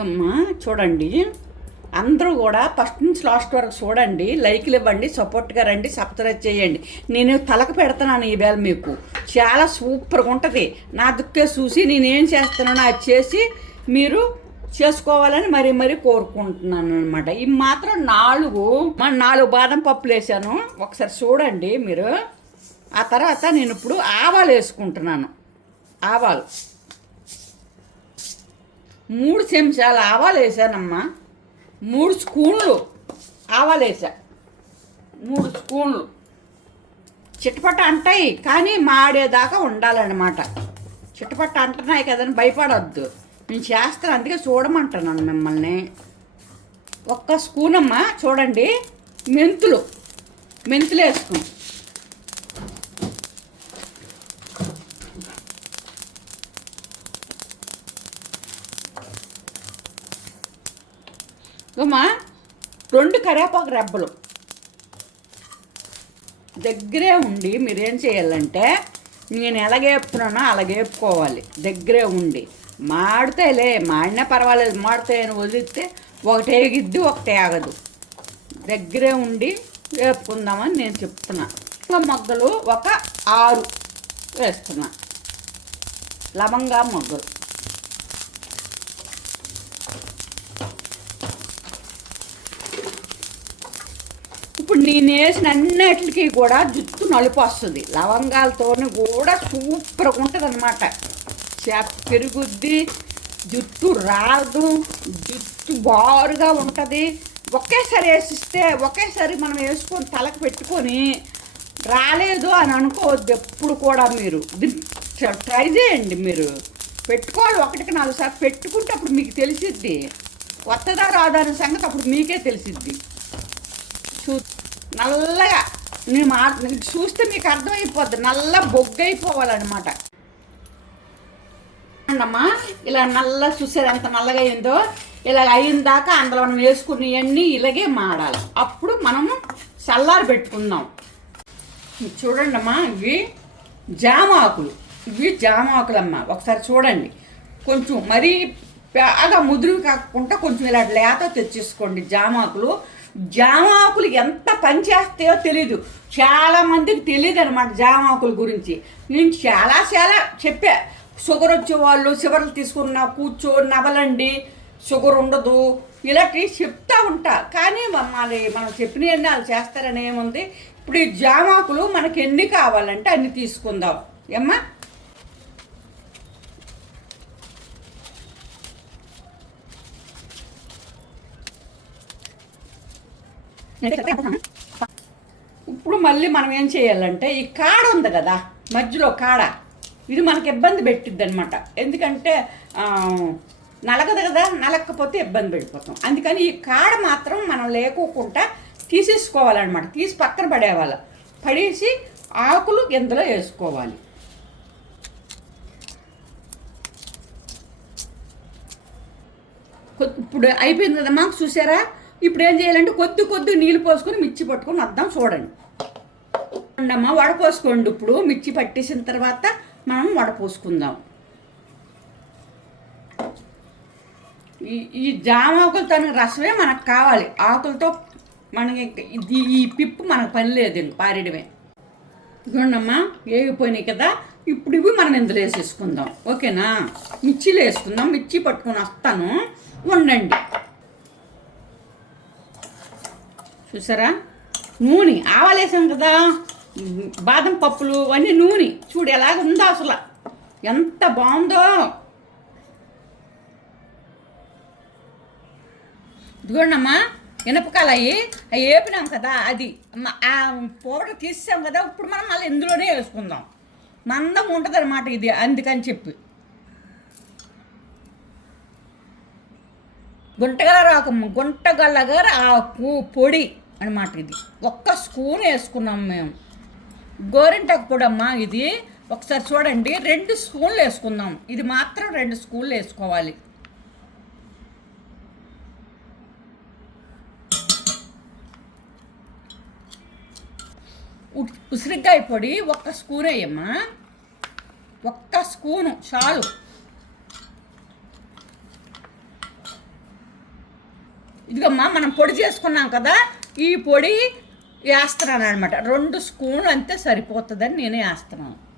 అమ్మా చూడండి. అందరూ కూడా ఫస్ట్ నుంచి లాస్ట్ వరకు చూడండి. లైక్లు ఇవ్వండి సపోర్ట్గా రండి సబ్స్క్రైబ్ చేయండి. నేను తలకు పెడుతున్నాను ఈ మీకు. చాలా సూపర్గా ఉంటుంది. నా దుక్కే చూసి నేనేం చేస్తున్నానో అది చేసి మీరు చేసుకోవాలని మరీ మరీ కోరుకుంటున్నాను అనమాట ఇవి మాత్రం నాలుగు మన నాలుగు బాదం పప్పులు వేసాను. ఒకసారి చూడండి మీరు. ఆ తర్వాత నేను ఇప్పుడు ఆవాలు వేసుకుంటున్నాను. ఆవాలు. మూడు చెంచాలు ఆవాలు వేసానమ్మా. మూడు స్పూన్లు ఆవాలు వేసా. మూడు స్పూన్లు. చిట్టపట్ట అంటాయి కానీ మాడేదాకా ఉండాలన్నమాట. చిట్టపట్ట అంటున్నాయి కదని భయపడొద్దు. నేను చేస్తాను అందుకే చూడమంటున్నాను మిమ్మల్ని. ఒక్క స్పూన్ అమ్మ చూడండి. మెంతులు. మెంతులు వేసుకుని అమ్మా రెండు కరేపాకు రెబ్బలు. దగ్గరే ఉండి మీరేం చేయాలంటే నేను ఎలాగేపుతున్నానో అలాగేపుకోవాలి దగ్గరే ఉండి. మాడితేలే మాడినా పర్వాలేదు. మాడితే వదిలితే ఒకటి ఏగిద్ది ఒకటి ఆగదు. దగ్గరే ఉండి వేపుకుందామని నేను చెప్తున్నా. ఇంకా మొగ్గలు ఒక ఆరు వేస్తున్నా. లవంగా మొగ్గలు. నేను వేసిన అన్నిటికీ కూడా జుట్టు నలుపు వస్తుంది. లవంగాలతోని కూడా సూపర్గా ఉంటుంది అనమాట పెరుగుద్ది జుట్టు రాదు జుట్టు బారుగా ఉంటుంది. ఒకేసారి వేసిస్తే ఒకేసారి మనం వేసుకొని తలకు పెట్టుకొని రాలేదు అని అనుకోవద్దు ఎప్పుడు కూడా మీరు. ట్రై చేయండి మీరు. పెట్టుకోవాలి ఒకటికి నాలుగు సార్లు. పెట్టుకుంటే అప్పుడు మీకు తెలిసిద్ది. కొత్తదా రాదా అనే సంగతి అప్పుడు మీకే తెలిసిద్ది. నల్లగా. మేము మా చూస్తే మీకు అర్థమైపోద్ది. నల్ల బొగ్గు అయిపోవాలన్నమాట అమ్మా ఇలా నల్ల చూసారు ఎంత నల్లగా అయిందో ఇలా అయిన దాకా అందులో మనం వేసుకునేవన్నీ ఇలాగే మాడాలి అప్పుడు మనము చల్లారి పెట్టుకుందాం. చూడండి అమ్మా ఇవి జామ ఆకులు ఇవి జామ అమ్మ ఒకసారి చూడండి. కొంచెం మరీ బాగా ముదురు కాకుండా కొంచెం ఇలా లేత తెచ్చేసుకోండి జామాకులు. జామాకులు ఎంత పని చేస్తాయో తెలీదు. చాలా మందికి తెలియదు అనమాట జామాకుల గురించి. నేను చాలా చాలా చెప్పా. షుగర్ వచ్చే వాళ్ళు చివరలు తీసుకున్న కూర్చో నవలండి షుగర్ ఉండదు. ఇలాంటివి చెప్తా ఉంటా. కానీ మరి మనం చెప్పినవన్నీ వాళ్ళు చేస్తారని ఏముంది? ఇప్పుడు ఈ జామాకులు మనకి ఎన్ని కావాలంటే అన్ని తీసుకుందాం. ఏమ్మా? ఇప్పుడు మళ్ళీ మనం ఏం చేయాలంటే ఈ కాడ ఉంది కదా మధ్యలో కాడ ఇది మనకి ఇబ్బంది పెట్టిద్ది అనమాట ఎందుకంటే నలగదు కదా నలగకపోతే ఇబ్బంది పడిపోతాం. అందుకని ఈ కాడ మాత్రం మనం లేకోకుండా తీసేసుకోవాలన్నమాట. తీసి పక్కన పడేవాళ్ళ. పడేసి ఆకులు ఇందులో వేసుకోవాలి. ఇప్పుడు అయిపోయింది కదా మాకు చూసారా? ఇప్పుడు ఏం చేయాలంటే కొద్ది కొద్ది నీళ్ళు పోసుకొని మిర్చి పట్టుకొని వద్దాం చూడండి. అమ్మ వడపోసుకోండి ఇప్పుడు. మిర్చి పట్టేసిన తర్వాత మనం వడపోసుకుందాం ఈ ఈ జామ ఆకులతో రసమే మనకు కావాలి. ఆకులతో మనకి ఇది ఈ పిప్పు మనకు పని లేదు ఇంక పారేయడమే. ఇదిగోండమ్మా వేగిపోయినాయి కదా. ఇప్పుడు ఇవి మనం ఇందులో వేసేసుకుందాం. ఓకేనా? మిర్చిలో వేసుకుందాం. మిర్చి పట్టుకొని వస్తాను. ఉండండి. చూసారా? నూనె ఆవాలేసాం కదా. బాదం పప్పులు అన్నీ నూనె. చూడు ఎలాగ ఉందో అసలు. ఎంత బాగుందో. ఇదిగోండమ్మా మినపకాయలు అవి అవి వేపినాం కదా అది. ఆ పౌడర్ తీసాం కదా ఇప్పుడు మనం మళ్ళీ ఇందులోనే వేసుకుందాం. మందం ఉంటుంది అనమాట ఇది అందుకని చెప్పి. గుంటగల రాకమ్మ గుంటగలగర ఆకు పొడి. అనమాట ఇది. ఒక్క స్పూన్ వేసుకున్నాం మేము. గోరింటాకు పొడి అమ్మా ఇది. ఒకసారి చూడండి రెండు స్పూన్లు వేసుకుందాం. ఇది మాత్రం రెండు స్పూన్లు వేసుకోవాలి. ఉసిరికాయ పొడి ఒక్క స్పూన్ వేయమ్మా. ఒక్క స్పూను చాలు. ఇదిగమ్మా మనం పొడి చేసుకున్నాం కదా ఈ పొడి వేస్తున్నాను అనమాట రెండు స్పూన్లు అంతే సరిపోతుందని నేను వేస్తున్నాను.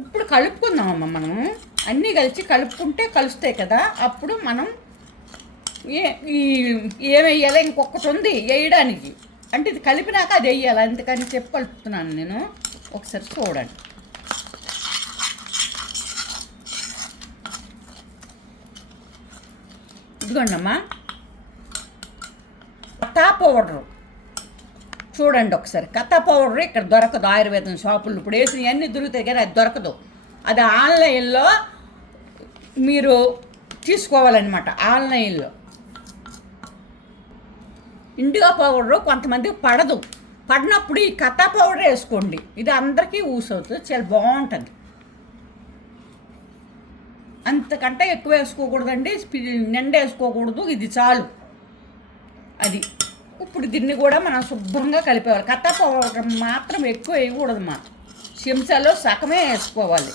ఇప్పుడు కలుపుకుందామమ్మా మనం. అన్నీ కలిసి కలుపుకుంటే కలుస్తాయి కదా. అప్పుడు మనం ఏ ఈ ఏం ఇంకొకటి ఉంది వేయడానికి. అంటే ఇది కలిపినాక అది వేయాలి. అందుకని చెప్పి కలుపుతున్నాను నేను. ఒకసారి చూడండి. ఇదిగోండమ్మా. కథా పౌడరు. చూడండి ఒకసారి. కథా పౌడర్ ఇక్కడ దొరకదు. ఆయుర్వేదం షాపులు ఇప్పుడు వేసినవి అన్నీ దొరుకుతాయి కానీ అది దొరకదు. అది ఆన్లైన్లో మీరు తీసుకోవాలన్నమాట. ఆన్లైన్లో. ఇండిగో పౌడరు కొంతమందికి పడదు. పడినప్పుడు ఈ కథా పౌడర్ వేసుకోండి. ఇది అందరికీ యూస్ అవుతుంది. చాలా బాగుంటుంది. అంతకంటే ఎక్కువ వేసుకోకూడదండి. స్పి- నిండా వేసుకోకూడదు. ఇది చాలు. అది. ఇప్పుడు దీన్ని కూడా మనం శుభ్రంగా కలిపేవాలి కథా పౌడర్ మాత్రం ఎక్కువ వేయకూడదు మా చెంచాలో సగమే వేసుకోవాలి.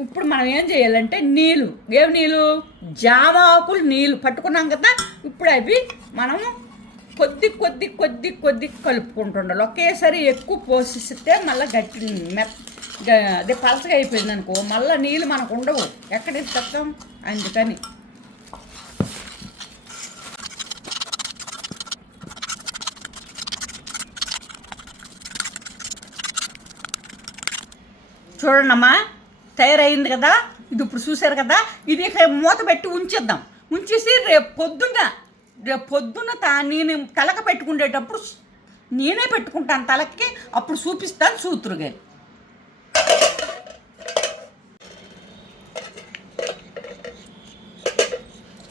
ఇప్పుడు మనం ఏం చేయాలంటే నీళ్ళు. ఏం నీళ్ళు? జామ ఆకులు నీళ్ళు పట్టుకున్నాం కదా ఇప్పుడు అవి మనం కొద్ది కొద్ది కొద్ది కొద్ది కలుపుకుంటుండాలి. ఒకేసారి ఎక్కువ పోషిస్తే మళ్ళీ గట్టి మెత్త గ- అదే పలసగా అయిపోయింది అనుకో మళ్ళీ నీళ్ళు మనకు ఉండవు. ఎక్కడ తెస్తాం అందుకని. చూడండమ్మా తయారైంది కదా? ఇది ఇప్పుడు చూశారు కదా? ఇది మూత పెట్టి ఉంచేద్దాం. ఉంచేసి రేపు పొద్దున్న రేపు పొద్దున్న తా నేను తలక పెట్టుకునేటప్పుడు నేనే పెట్టుకుంటాను తలకి అప్పుడు చూపిస్తాను సూత్రు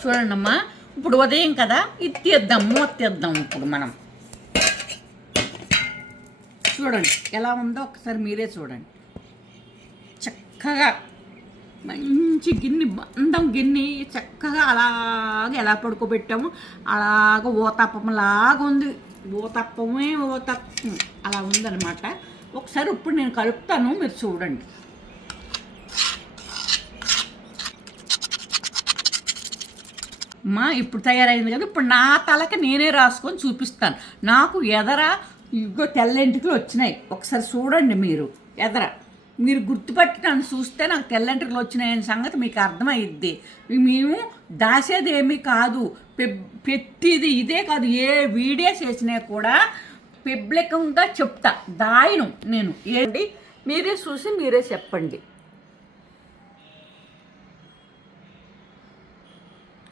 చూడండమ్మా ఇప్పుడు ఉదయం కదా? ఇది తీద్దాం మూత తీద్దాం ఇప్పుడు మనం. చూడండి ఎలా ఉందో ఒకసారి మీరే చూడండి. చక్కగా మంచి గిన్నె బంధం గిన్నె చక్కగా అలాగ ఎలా పడుకోబెట్టాము అలాగ ఓతప్పంలాగా ఉంది. ఓతప్పమే ఓతప్పం అలా ఉందనమాట ఒకసారి ఇప్పుడు నేను కలుపుతాను మీరు చూడండి. మా ఇప్పుడు తయారైంది కదా ఇప్పుడు నా తలకి నేనే రాసుకొని చూపిస్తాను. నాకు ఎదర ఇగో తెల్లెంటికలు వచ్చినాయి. ఒకసారి చూడండి మీరు ఎదర. మీరు గుర్తుపట్టి నన్ను చూస్తే నాకు తెల్లంటలు వచ్చినాయని సంగతి మీకు అర్థమైద్ది. మేము దాసేది ఏమీ కాదు. పె- పెట్టిది ఇదే కాదు. ఏ వీడియోస్ వేసినా కూడా పెబ్లికంగా చెప్తా. దాయను నేను. ఏంటి? మీరే చూసి మీరే చెప్పండి.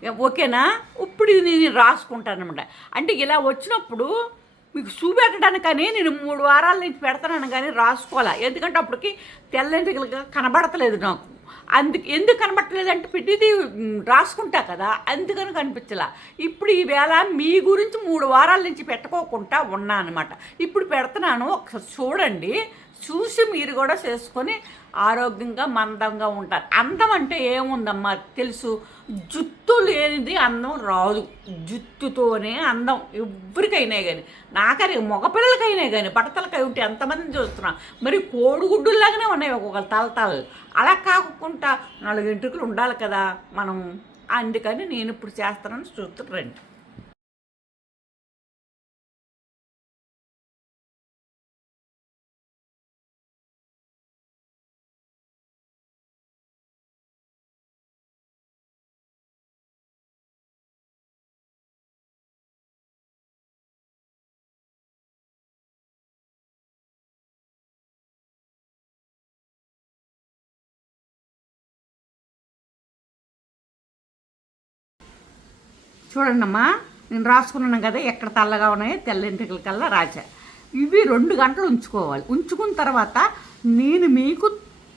ఓకేనా? ఇప్పుడు ఇది నేను రాసుకుంటాను అనమాట అంటే ఇలా వచ్చినప్పుడు మీకు చూపెట్టడానికని నేను మూడు వారాల నుంచి పెడతాను కానీ రాసుకోవాలా? ఎందుకంటే అప్పటికి తెల్లంటికలుగా కనబడతలేదు నాకు. అందుకు ఎందుకు కనబడట్లేదు అంటే పెట్టిది రాసుకుంటా కదా అందుకని కనిపించలా. ఇప్పుడు ఈవేళ మీ గురించి మూడు వారాల నుంచి పెట్టుకోకుండా ఉన్నా అనమాట ఇప్పుడు పెడుతున్నాను ఒకసారి చూడండి. చూసి మీరు కూడా చేసుకొని ఆరోగ్యంగా మందంగా ఉంటారు. అందం అంటే ఏముందమ్మా తెలుసు? జుత్తు లేనిది అందం రాదు. జుత్తుతోనే అందం ఎవరికైనా కానీ నాకరి మగపిల్లలకైనా కానీ బట్టతలకై ఉంటే ఎంతమందిని చూస్తున్నాం. మరి కోడిగుడ్డులాగానే ఉన్నాయి ఒక్కొక్కరు తలతలు అలా కాకుండా నాలుగు ఇంటికలు ఉండాలి కదా మనం. అందుకని నేను ఇప్పుడు చేస్తానని చూస్తున్నారండి చూడండమ్మా నేను రాసుకున్నాను కదా ఎక్కడ తెల్లగా ఉన్నాయో తెల్లంటికల కల్లా రాజా ఇవి రెండు గంటలు ఉంచుకోవాలి. ఉంచుకున్న తర్వాత నేను మీకు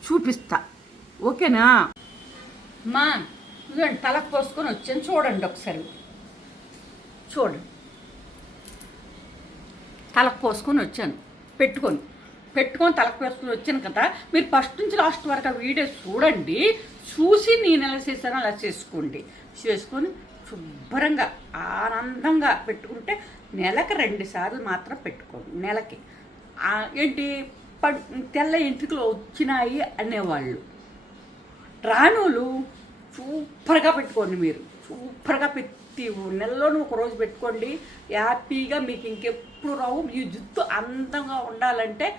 చూపిస్తా. ఓకేనా? మా ఇదండి తలకు పోసుకొని వచ్చాను. చూడండి ఒకసారి. చూడండి తలకు పోసుకొని వచ్చాను. పెట్టుకొని. పెట్టుకొని తలకు పోసుకొని వచ్చాను కదా. మీరు ఫస్ట్ నుంచి లాస్ట్ వరకు ఆ వీడియో చూడండి. చూసి నేను ఎలా చేశానో అలా చేసుకోండి. చేసుకొని శుభ్రంగా ఆనందంగా పెట్టుకుంటే నెలకి రెండు సార్లు మాత్రం పెట్టుకోండి నెలకి. ఏంటి? పడ్ తెల్ల ఎంట్రుకలు వచ్చినాయి అనేవాళ్ళు. రాణువులు సూపర్గా పెట్టుకోండి మీరు. సూపర్గా పెట్టి నెలలోనూ ఒక రోజు పెట్టుకోండి. హ్యాపీగా మీకు ఇంకెప్పుడు రావు. మీ జుట్టు అందంగా ఉండాలంటే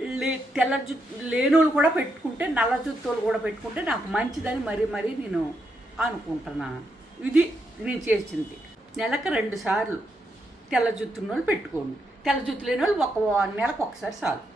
లే తెల్ల జుట్టు లేనోళ్ళు కూడా పెట్టుకుంటే నల్ల జుత్తోళ్ళు కూడా పెట్టుకుంటే నాకు మంచిదని మరీ మరీ నేను అనుకుంటున్నాను. ఇది నేను చేసింది. నెలకు రెండు సార్లు తెల్ల జుత్తున్న వాళ్ళు పెట్టుకోండి. తెల్ల జుత్తు లేని వాళ్ళు ఒక నెలకు ఒకసారి చాలు